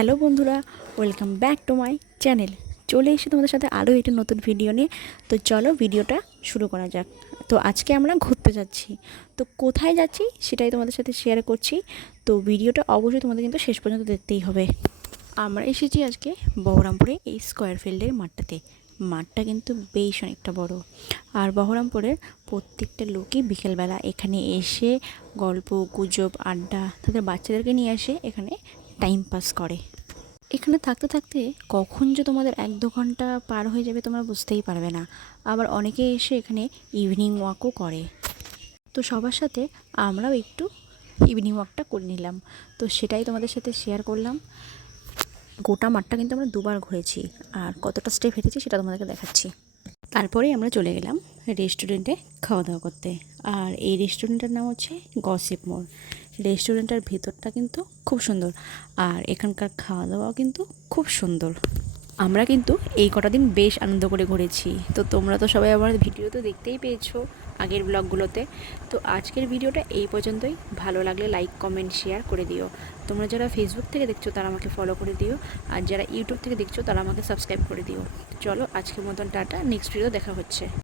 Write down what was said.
Hello বন্ধুরা, welcome back to my channel. চলে এসে তোমাদের সাথে আরও একটি নতুন ভিডিও নিয়ে। তো চলো ভিডিওটা শুরু করা যাক। তো আজকে আমরা ঘুরতে যাচ্ছি। তো কোথায় যাচ্ছি সেটাই তোমাদের সাথে শেয়ার করছি। তো ভিডিওটা অবশ্যই তোমাদের কিন্তু শেষ পর্যন্ত দেখতেই হবে। আমরা এসেছি আজকে বহরমপুরে এই স্কোয়ার ফিল্ডের মাঠটাতে। মাঠটা কিন্তু বেশ অনেকটা বড়। আর বহরমপুরের প্রত্যেকটা লোকই বিকেলবেলা এখানে এসে গল্প, গুজব, আড্ডা তাদের বাচ্চাদেরকে নিয়ে আসে এখানে টাইম পাস করে। এখানে থাকতে থাকতে কখন যে তোমাদের এক দু ঘণ্টা পার হয়ে যাবে তোমরা বুঝতেই পারবে না। আবার অনেকে এসে এখানে ইভিনিং ওয়াকও করে। তো সবার সাথে আমরাও একটু ইভিনিং ওয়াকটা করে নিলাম। তো সেটাই তোমাদের সাথে শেয়ার করলাম। গোটা মাঠটা কিন্তু আমরা দুবার ঘুরেছি আর কতটা স্টেপ হেঁটেছি সেটা তোমাদেরকে দেখাচ্ছি। তারপরেই আমরা চলে গেলাম রেস্টুরেন্টে খাওয়া দাওয়া করতে। আর এই রেস্টুরেন্টের নাম হচ্ছে গসিপ মোড় রেস্টুরেন্টের ভেতরটা কিন্তু খুব সুন্দর। আর এখানকার খাওয়া দাওয়াও কিন্তু খুব সুন্দর। আমরা কিন্তু এই কটা দিন বেশ আনন্দ করে ঘুরেছি। তো তোমরা তো সবাই আমার ভিডিও তো দেখতেই পেয়েছ আগের ব্লগগুলোতে। তো আজকের ভিডিওটা এই পর্যন্তই। ভালো লাগলে লাইক কমেন্ট শেয়ার করে দিও। তোমরা যারা ফেসবুক থেকে দেখছ তারা আমাকে ফলো করে দিও। আর যারা ইউটিউব থেকে দেখছ তারা আমাকে সাবস্ক্রাইব করে দিও। চলো আজকের মতন টাটা। নেক্সট ভিডিও দেখা হচ্ছে।